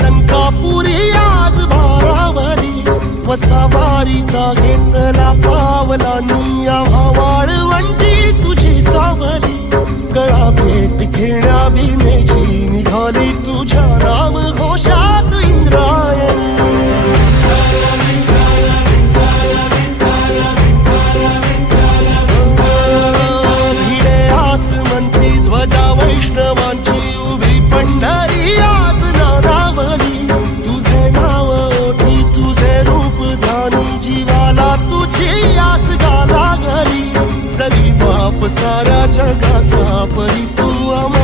लंकापुरी आज भारावरी वसावारीचा घेतला पावलानी वाळवंटी तुझी सावली. गळा भेट घेण्या भीमेची निघाली तुझ्या राम घोषात मंत्री ध्वजा वैष्णवांची सारा जगाचा परी तू आम्हा